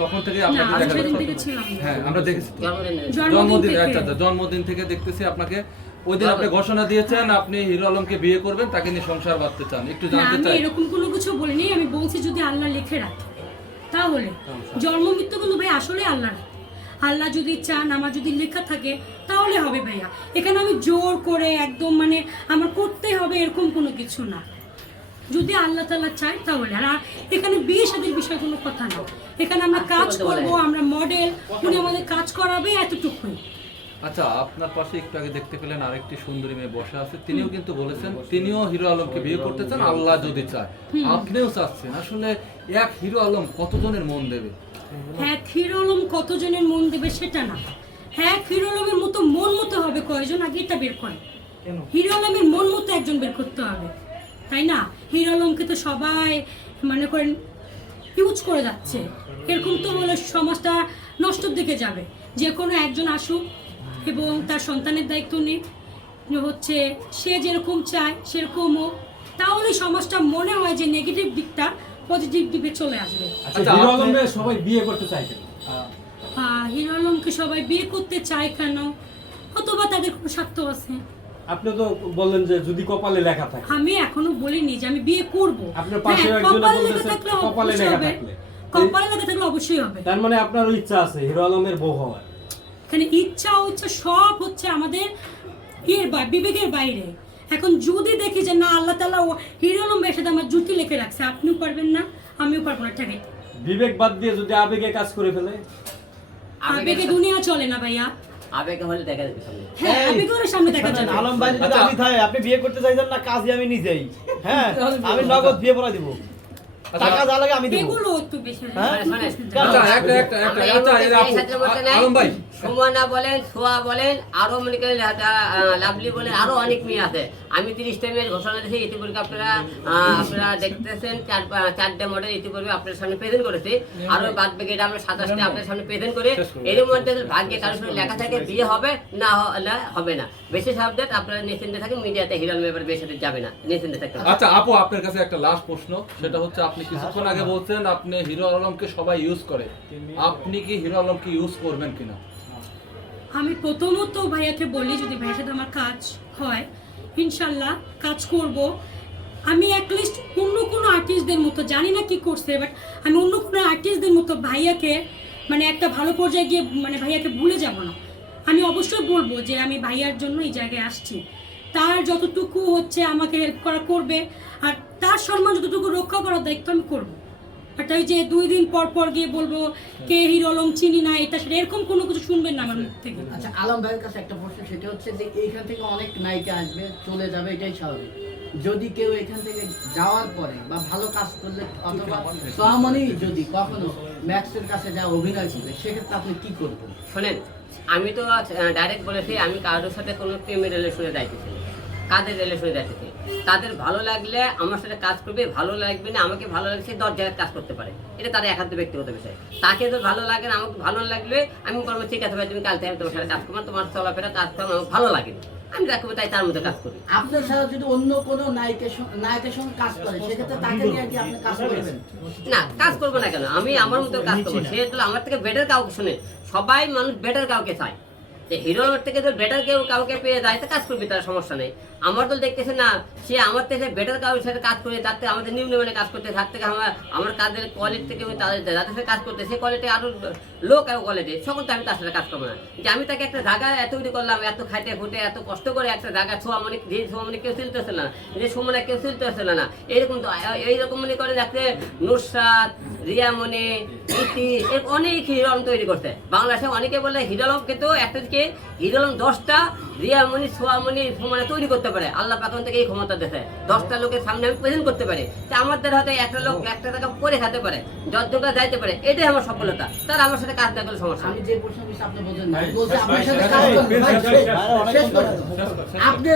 তখন থেকে আপনাকে দেখা যাচ্ছে। হ্যাঁ আমরা দেখেছি জন্মদিন থেকে দেখতেছি আপনাকে। ওই দিন আপনি ঘোষণা দিয়েছেন আপনি হিরো আলমকে বিয়ে করবেন, তাকে নিয়ে সংসার বাঁধতে চান। একটু জানতে চাই। আমি এরকম কোনো কিছু বলিনি, আমি বলছি যদি আল্লাহ লিখে রাখে তাহলে। জন্ম মৃত্যু কিন্তু ভাই আসলে আল্লাহ রাখে। আল্লাহ যদি চান, আমার যদি লেখা থাকে তাহলে হবে ভাইয়া। এখানে আমি জোর করে একদম মানে আমার করতে হবে এরকম কোনো কিছু না। যদি আল্লাহ তাআলা চায় তাহলে। আর এখানে বিয়ে শাদীর বিষয় কোনো কথা না। এখানে আমরা কাজ করব, আমরা মডেল, উনি আমাদের কাজ করাবে, এতটুকুই। আচ্ছা, আপনার পাশে একটু আগে দেখতে পেলেন আরেকটি সুন্দরী মেয়ে বসে আছে, তিনিও কিন্তু বলেছেন তিনিও হিরো আলমকে বিয়ে করতে চান আল্লাহ যদি চায়। আপনিও চাচ্ছেন। আসলে এক হিরো আলম কতজনের মন দেবে? এক হিরো আলম কতজনের মন দেবে সেটা না, এক হিরো আলমের মতো মন মতো হবে কয়জন, আগে এটা বের করে। হিরো আলমের মন মতো একজন বের করতে হবে, তাই না? হিরো আলমকে তো সবাই মনে করেন ইউজ করে যাচ্ছে, এরকম তো হলে সমাজটা নষ্টর দিকে যাবে। যে কোনো একজন আসুক এবং তার সন্তানের দায়িত্ব নিক, হচ্ছে সে যেরকম চায় সেরকম হোক, তাহলে সমাজটা মনে হয় যে নেগেটিভ দিকটা পজিটিভ দিকে চলে আসবে। আচ্ছা, হিরো আলমকে সবাই বিয়ে করতে চায় কেন? হিরো আলমকে সবাই বিয়ে করতে চায় কেন? অথবা তাদের কোনো স্বার্থ আছে। আপনি তো বললেন যে যদি কপালে লেখা থাকে। আমি এখনো বলিনি যে আমি বিয়ে করব। আপনার পাশে একজন বলতেছে কপালে লেখা থাকলে। কপালে লেখা থাকলে অবশ্যই হবে। তার মানে আপনার ইচ্ছা আছে হিরো আলমের বউ হওয়ার। এখানে ইচ্ছা সব হচ্ছে আমাদের বিবেকের বাইরে। এখন যদি দেখি যে না আল্লাহ তাআলা হিরো আলমের সাথে আমার জুতি লিখে রাখছে, আপনিও পারবেন না, আমিও পারবো না ঠেকাইতে। বিবেক বাদ দিয়ে যদি আবেগে কাজ করে ফেলে? আবেগে দুনিয়া চলে না ভাইয়া। আবেগে হলে দেখা যাবে সামনে। হ্যাঁ, আবেগের সামনে দেখা যাবে। আলম ভাই যদি আমি থাই, আপনি বিয়ে করতে চাইছেন না, কাজই আমি নিজেই। হ্যাঁ, আমি নগদ বিয়ে পড়া দিব, টাকা যা লাগে আমি দিব। এগুলো একটু বেশি আলম ভাই সুমনা বলেন, সোয়া বলেন, আরো মনে করেন লাভলি বলেন, আরো অনেক মেয়ে আছে। আমি 30টা মেয়ের ঘোষণা দিয়েছি, ইতিপূর্বে আপনারা দেখতেছেন। চারটে মডেল ইতিপূর্বে আপনার সামনে প্রেজেন্ট করেছি। আরো বাদ বাকি আমরা 27টা আপনার সামনে প্রেজেন্ট করে, এর মধ্যে ভাগ্যে কারোর সাথে লেখা থাকে বিয়ে হবে না হবে না, বেশি সাবজেক্ট আপনারা নিশ্চিন্তে থাকেন। মিডিয়াতে হিরো আলম এবার বেশি যাবে না, নিশ্চিন্তে থাকতে। আচ্ছা আপু, আপনার কাছে একটা লাস্ট প্রশ্ন, সেটা হচ্ছে আপনি কিছুক্ষণ আগে বলছেন আপনি হিরো আলমকে সবাই ইউজ করে, আপনি কি হিরো আলমকে ইউজ করবেন কিনা? আমি প্রথমত ভাইয়াকে বলি যদি ভাইয়ের সাথে আমার কাজ হয় ইনশাল্লাহ কাজ করব। আমি অ্যাটলিস্ট অন্য কোনো আর্টিস্টদের মতো, জানি না কি করছে, বাট আমি অন্য কোনো আর্টিস্টদের মতো ভাইয়াকে মানে একটা ভালো পর্যায়ে গিয়ে মানে ভাইয়াকে ভুলে যাব না। আমি অবশ্যই বলবো যে আমি ভাইয়ার জন্য এই জায়গায় আসছি, তার যতটুকু হচ্ছে আমাকে হেল্প করা করবে, আর তার সম্মান যতটুকু রক্ষা করার দায়িত্ব আমি করবো। একটা ওই যে 2 দিন পর পর গিয়ে বলবো কে হিরো আলম চিনি না, এটা সেটা এরকম কোনো কিছু শুনবেন না আমার মুখ থেকে। আচ্ছা, আলম ভাইয়ের কাছে একটা প্রশ্ন, সেটা হচ্ছে যে এইখান থেকে অনেক নায়িকা আসবে চলে যাবে, এটাই স্বাভাবিক। যদি কেউ এখান থেকে যাওয়ার পরে বা ভালো কাজ করলে অথবা সোহামনি যদি কখনো ম্যাক্সের কাছে যা অভিনয় করবে, সেক্ষেত্রে আপনি কি করবেন? শোনেন, আমি তো ডাইরেক্ট বলেছি আমি কারোর সাথে কোনো প্রেমের রিলেশনে যাইতেছি, কাদের রিলেশনে যাইতেছি। তাদের ভালো লাগলে আমার সাথে কাজ করবে, ভালো লাগবে না আমাকে ভালো লাগছে 10 জায়গায় কাজ করতে পারে, এটা তার একান্ত ব্যক্তিগত বিষয়। তাকে তো ভালো লাগে না, আমাকে ভালো লাগলে আমি বলবো ঠিক আছে ভাই তুমি কাল থেকে তোমার সাথে কাজ করবো, তোমার চলাফেরা কাজ করবো আমাকে ভালো লাগে, আমি রাখবো, তাই তার মধ্যে কাজ করি। আপনার সাথে যদি অন্য কোনো নায়িকের সঙ্গে কাজ করে, সেক্ষেত্রে তাকে নিয়ে কি আপনি কাজ করবেন? না, কাজ করবো না কেন, আমি আমার মতো কাজ করবো। সে তো আমার থেকে বেটার কাউকে, শুনে সবাই মানুষ বেটার কাউকে চায়, যে হিরোর থেকে তো বেটার কেউ কাউকে পেয়ে যায় তো কাজ করবি, তার সমস্যা নেই। আমার তো দেখতেছে না সে আমার থেকে বেটার কারোর সাথে কাজ করে, তার থেকে আমাদের নিম্নমানে কাজ করতে, তার থেকে আমার কাজের কোয়ালিটি থেকে তাদের যাদের সাথে কাজ করতে সেই কোয়ালিটি আরো লোক আর কোয়ালিটি, সকল তো আমি তার সাথে কাজ করবো না। যে আমি তাকে একটা জায়গা এত তৈরি করলাম, এত খাইতে ফুটে এত কষ্ট করে একটা জায়গা ছোঁয়ামনি, যে ছোঁয়ামনি কেউ চিনতে আসছিল না, যে সুমনা কেউ চিনতে আসছিল না, এইরকম মনে করে যাচ্ছে নুসরাত, রিয়ামনি, ইতি, অনেক হিরো আলম তৈরি করছে বাংলাদেশে। অনেকে বলে হিরো আলম, কিন্তু একটা দিকে হিরো আলম 10টা রিয়ামনি, সোয়ামনি, সুমনা তৈরি করতে পারে। আল্লাহ পাক থেকে এই ক্ষমতা দিয়েছে, 10টা লোকের সামনে আমি প্রেজেন্ট করতে পারি। তা আমাদের হাতে একটা লোক একটা টাকা করে খেতে পারে, যতটা যাইতে পারে, এটাই আমার সফলতা। তার আমার সাথে কাজ না করলে সমস্যা। আমি যে প্রশ্ন আপনি বলছেন, আপনার সাথে কাজ করবেন, আপনি